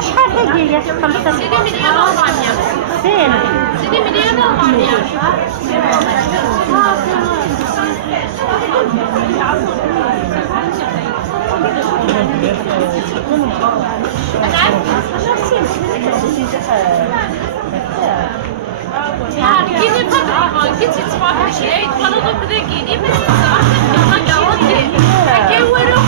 شحال هادي يا 5 سيدي مليون و400. فين؟ سيدي مليون و400. يعني كاينين فقط كي تتفرج شي يتفرجوا بدا كاينين بس صراحه كاين والو